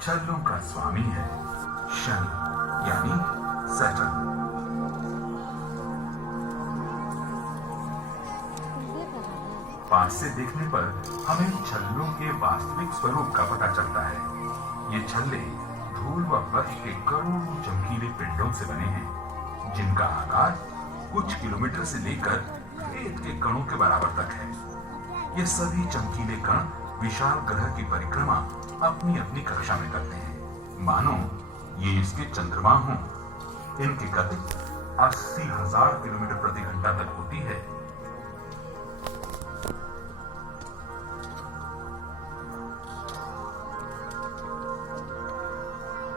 छल्लों का स्वामी है शनि यानी सैटर्न। पास से देखने पर हमें छल्लों के वास्तविक स्वरूप का पता चलता है। ये छल्ले धूल व बर्फ के करोड़ों चमकीले पिंडों से बने हैं, जिनका आकार कुछ किलोमीटर से लेकर रेत के कणों के बराबर तक है। ये सभी चमकीले कण विशाल ग्रह की परिक्रमा अपनी अपनी कक्षा में करते हैं, मानो ये इसके चंद्रमा हों। इनकी गति 80,000 किलोमीटर प्रति घंटा तक होती है।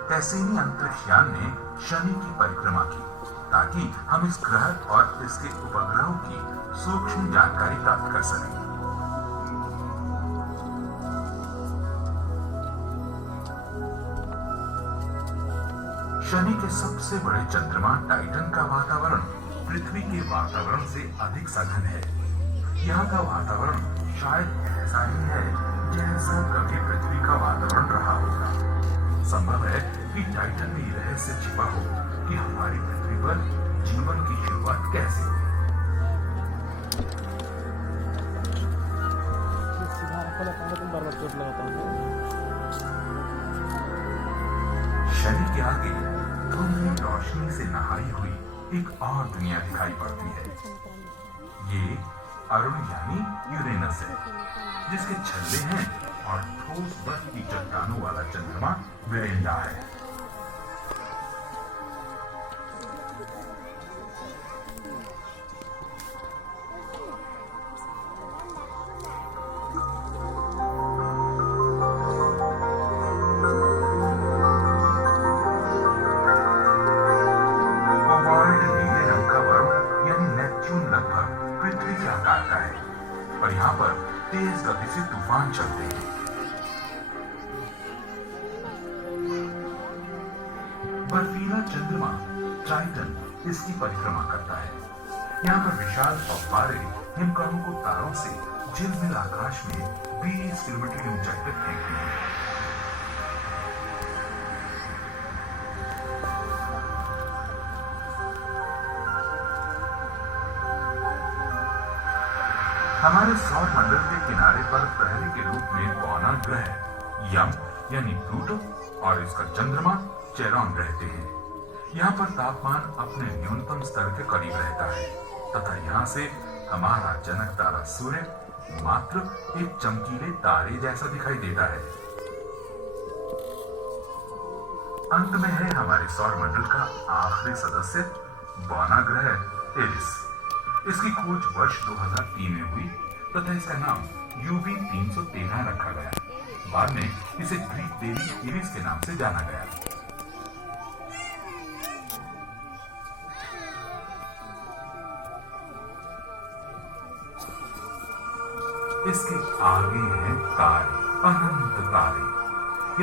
कैसिनी अंतरिक्ष यान ने शनि की परिक्रमा की ताकि हम इस ग्रह और इसके उपग्रहों की सूक्ष्म जानकारी प्राप्त कर सकें। शनि के सबसे बड़े चंद्रमा टाइटन का वातावरण पृथ्वी के वातावरण से अधिक सघन है। यहाँ का वातावरण शायद ऐसा ही है जैसा कभी पृथ्वी का वातावरण रहा होगा। संभव है कि टाइटन में यह रहस्य छिपा हो कि हमारी पृथ्वी पर जीवन की शुरुआत कैसे हुई। शनि के आगे धुंधली रोशनी से नहाई हुई एक और दुनिया दिखाई पड़ती है। ये अरुण यानी यूरेनस है, जिसके छल्ले हैं और ठोस बर्फ की चट्टानों वाला चंद्रमा विरेंडा है। कोबाल्ट नीले रंग का वरुण यानी नेपच्यून लगभग पृथ्वी के आकार का है, और यहाँ पर तेज गति से तूफान चलते हैं। बर्फीला चंद्रमा टाइटन इसकी परिक्रमा करता है। यहाँ पर विशाल फव्वारे हिमकणों को तारों से झिलमिल आकाश में 20 किलोमीटर की ऊंचाई तक फेंकते हैं। हमारे सौर मंडल के किनारे पर प्रहरी के रूप में बौना ग्रह यम यानी प्लूटो और इसका चंद्रमा चेरॉन रहते हैं। यहाँ पर तापमान अपने न्यूनतम स्तर के करीब रहता है तथा यहाँ से हमारा जनक तारा सूर्य मात्र एक चमकीले तारे जैसा दिखाई देता है। अंत में है हमारे सौर मंडल का आखिरी सदस्य बौना ग्रह एरिस। इसकी खोज वर्ष 2003 में हुई तथा इसका नाम UV 313 रखा गया। बाद में इसे ग्रीक देवी इरिस के नाम से जाना गया। इसके आगे हैं तारे, अनंत तारे।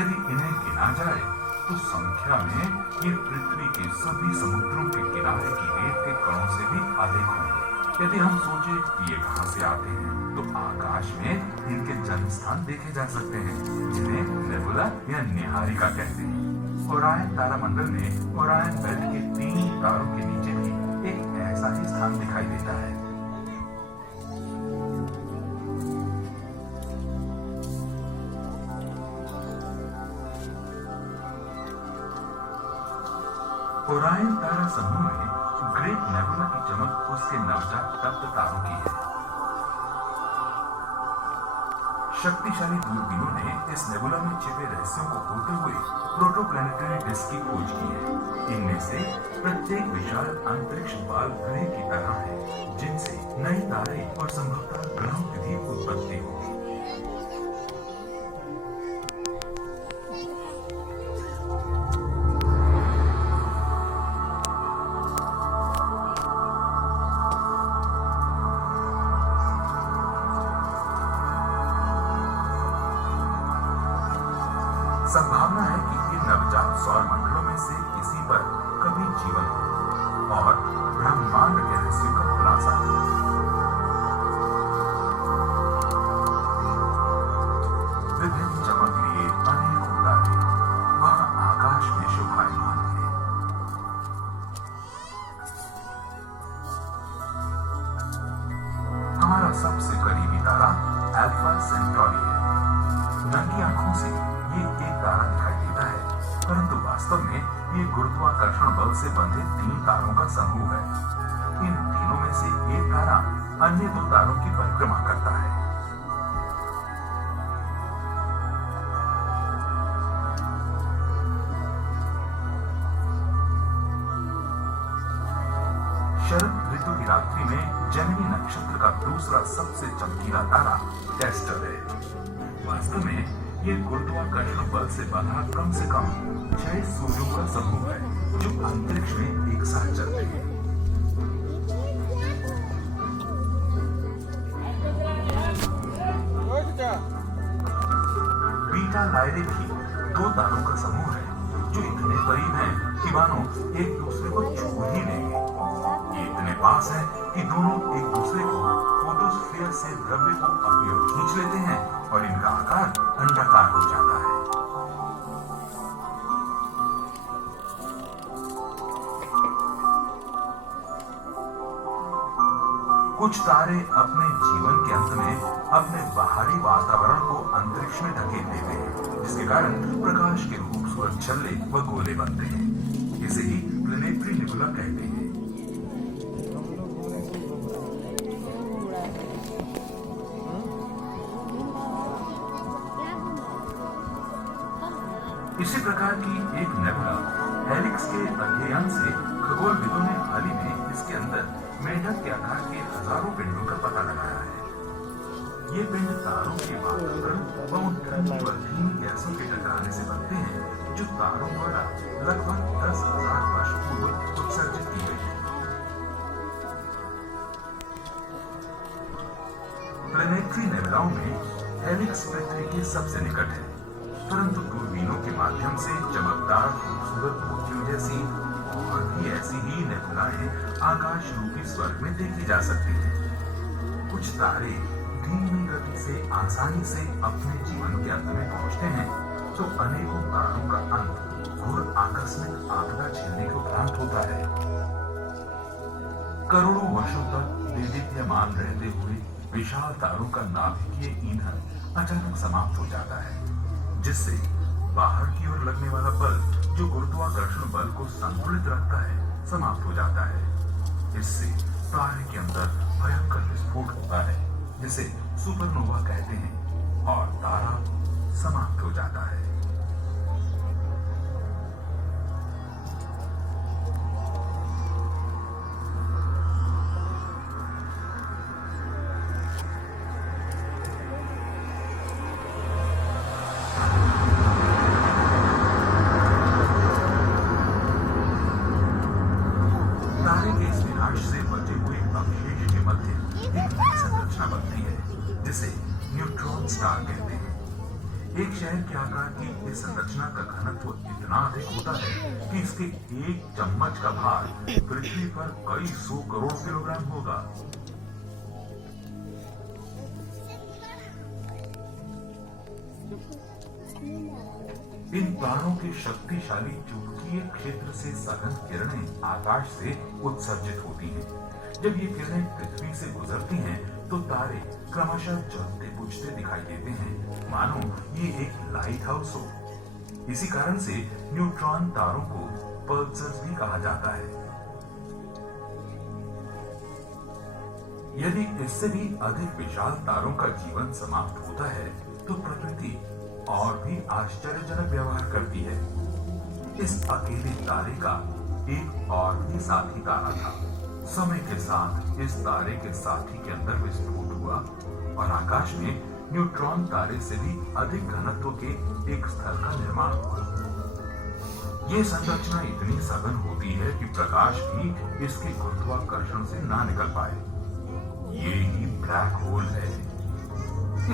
यदि इन्हें गिना जाए तो संख्या में ये पृथ्वी के सभी समुद्रों के किनारे की रेत के कणों से भी अधिक होंगे। यदि हम सोचे कि ये कहां से आते हैं तो आकाश में इनके जन्म स्थान देखे जा सकते हैं, जिन्हें नेबुला या निहारिका कहते हैं। ओरायन तारामंडल में ओरायन बेल्ट के 3 तारों के नीचे भी एक ऐसा ही स्थान दिखाई देता है। ओरायन तारा समूह में ग्रेट नेबुला की चमक उसके नवजात तप्त तारों की है। शक्तिशाली दूरबीनों ने इस नेबुला में छिपे रहस्यों को खोते हुए प्रोटोप्लैनेटरी डिस्क की खोज की है। इनमें से प्रत्येक विशाल अंतरिक्ष बाल ग्रह की तरह है, जिनसे नए तारे और संभवतः ग्रहों की भी उत्पत्ति होगी। संभावना है कि इन नवजात सौर मंडलों में से किसी पर कभी जीवन हो और ब्रह्मांड के रहस्यों का खुलासा हो। विभिन्न चमक लिए अनेकों तारे का सबसे करीबी तारा अल्फा सेंटोरी है। नंगी आंखों से ये एक तारा दिखाई देता है, परंतु वास्तव में ये गुरुत्वाकर्षण बल से बंधे 3 तारों का समूह है। इन तीनों में से एक तारा अन्य 2 तारों की परिक्रमा करता है। शरद ऋतु की रात्रि में जेमिनी नक्षत्र का दूसरा सबसे चमकीला तारा कैस्टर है। वास्तव में ये गुरुत्वाकर्षण बल से बंधा कम से कम 6 सूर्यों का समूह है जो अंतरिक्ष में एक साथ चलते हैं। बीटा लाइरे भी 2 तारों का समूह है जो इतने करीब हैं कि मानो एक दूसरे को छू ही लेंगे। ये इतने पास है कि दोनों एक दूसरे को फोटोस्फीयर से द्रव्य को अपनी ओर खींच लेते हैं और इनका आकार अंडाकार हो जाता है। कुछ तारे अपने जीवन के अंत में अपने बाहरी वातावरण को अंतरिक्ष में ढकेल देते हैं, जिसके कारण प्रकाश के खूबसूरत छल्ले व गोले बनते हैं। इसे ही प्लैनेटरी नेबुला कहते हैं। इसी प्रकार की एक नेबुला हेलिक्स के अध्ययन से खगोलविदों ने हाल ही में इसके अंदर मेंढक के आकार के हजारों पिंडों का पता लगाया है। ये पिंड तारों के वातावरण व उन ठंडी व धीमी गैसों के टकराने से बनते हैं जो तारों द्वारा लगभग 10,000 वर्ष पूर्व उत्सर्जित की गई है। प्लैनेटरी नेबुलाओं में हेलिक्स पृथ्वी के सबसे निकट है, परंतु दूरबीनों के माध्यम से चमकदार खूबसूरत मोतियों जैसी और भी ऐसी ही नेबुलाएं आकाश रूपी स्वर्ग में देखी जा सकती हैं। कुछ तारे धीमी गति से आसानी से अपने जीवन के अंत में पहुंचते हैं, तो अनेकों तारों का अंत घोर आकस्मिक आपदा झेलने को उपरांत होता है। करोड़ों वर्षों तक देदीप्यमान रहते हुए विशाल तारों का नाभिकीय ईंधन अचानक समाप्त हो जाता है, जिससे बाहर की ओर लगने वाला बल जो गुरुत्वाकर्षण बल को संतुलित रखता है समाप्त हो जाता है। इससे तारे के अंदर भयंकर विस्फोट होता है, जिसे सुपरनोवा कहते हैं, और तारा समाप्त हो जाता है। तारे के इस विनाश से बचे हुए अवशेष के मध्य एक नई संरचना बनती है, जिसे न्यूट्रॉन स्टार कहते हैं। एक शहर के आकार की इस संरचना का घनत्व इतना अधिक होता है कि इसके एक चम्मच का भार पृथ्वी पर कई 100 करोड़ किलोग्राम होगा। इन तारों के शक्तिशाली चुंबकीय क्षेत्र से सघन किरणें आकाश से उत्सर्जित होती हैं। जब ये किरणें पृथ्वी से गुजरती हैं, तो तारे क्रमशः जलते बुझते दिखाई देते हैं, मानो ये एक लाइट हाउस हो। इसी कारण से न्यूट्रॉन तारों को पल्सर्स भी कहा जाता है। यदि इससे भी अधिक विशाल तारों का जीवन समाप्त होता है, तो प्रकृति और भी आश्चर्यजनक व्यवहार करती है। इस अकेले तारे का एक और भी साथी तारा था। समय के साथ इस तारे के साथी के अंदर विस्फोट हुआ और आकाश में न्यूट्रॉन तारे से भी अधिक घनत्व के एक स्थल का निर्माण हुआ। ये संरचना इतनी सघन होती है कि प्रकाश भी इसके गुरुत्वाकर्षण से ना निकल पाए। ये ही ब्लैक होल है।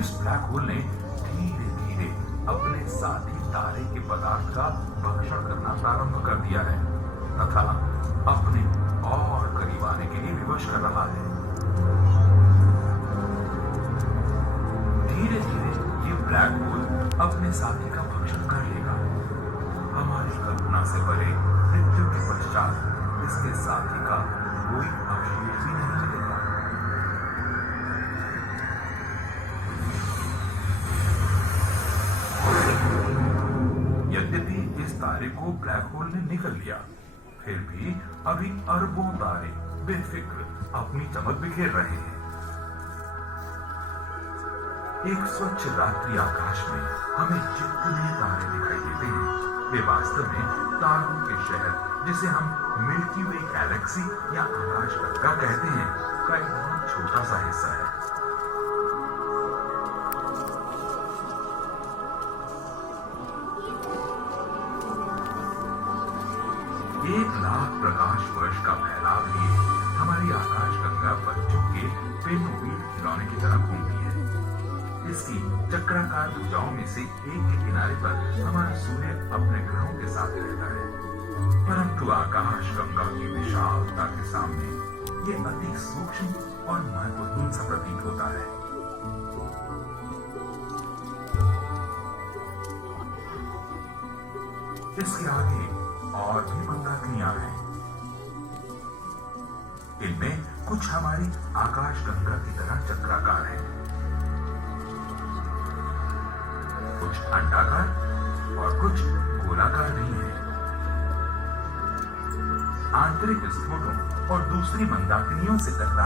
इस ब्लैक होल ने धीरे धीरे अपने साथी तारे के पदार्थ का भक्षण करना प्रारंभ कर दिया है तथा अपने और करीब आने के लिए विवश कर रहा है। धीरे धीरे ये ब्लैक होल अपने साथी का भक्षण कर लेगा। हमारी कल्पना से परे मृत्यु के पश्चात इसके साथी का कोई अवशेष भी नहीं मिलेगा। तारे को ब्लैक होल ने निगल लिया, फिर भी अभी अरबों तारे बेफिक्र अपनी चमक बिखेर रहे हैं। एक स्वच्छ रात्रि आकाश में हमें जितने तारे दिखाई देते हैं, वे वास्तव में तारों के शहर, जिसे हम मिल्की वे गैलेक्सी या आकाशगंगा कहते हैं, का एक बहुत छोटा सा हिस्सा है। एक लाख प्रकाश वर्ष का फैलाव लिए हमारी आकाशगंगा बच्चों के पेन व्हील खिलौने की तरह घूमती है। इसकी चक्राकार भुजाओं में से एक के किनारे पर हमारा सूर्य अपने ग्रहों के साथ रहता है, परंतु आकाशगंगा की विशालता के सामने ये अति सूक्ष्म और महत्वहीन सा प्रतीत होता है। इसके आगे और भी मंदाकिनियां हैं। इनमें कुछ हमारी आकाशगंगा की तरह चक्राकार हैं, कुछ अंडाकार और कुछ गोलाकार भी हैं। आंतरिक विस्फोटों और दूसरी मंदाकिनियों से टकरा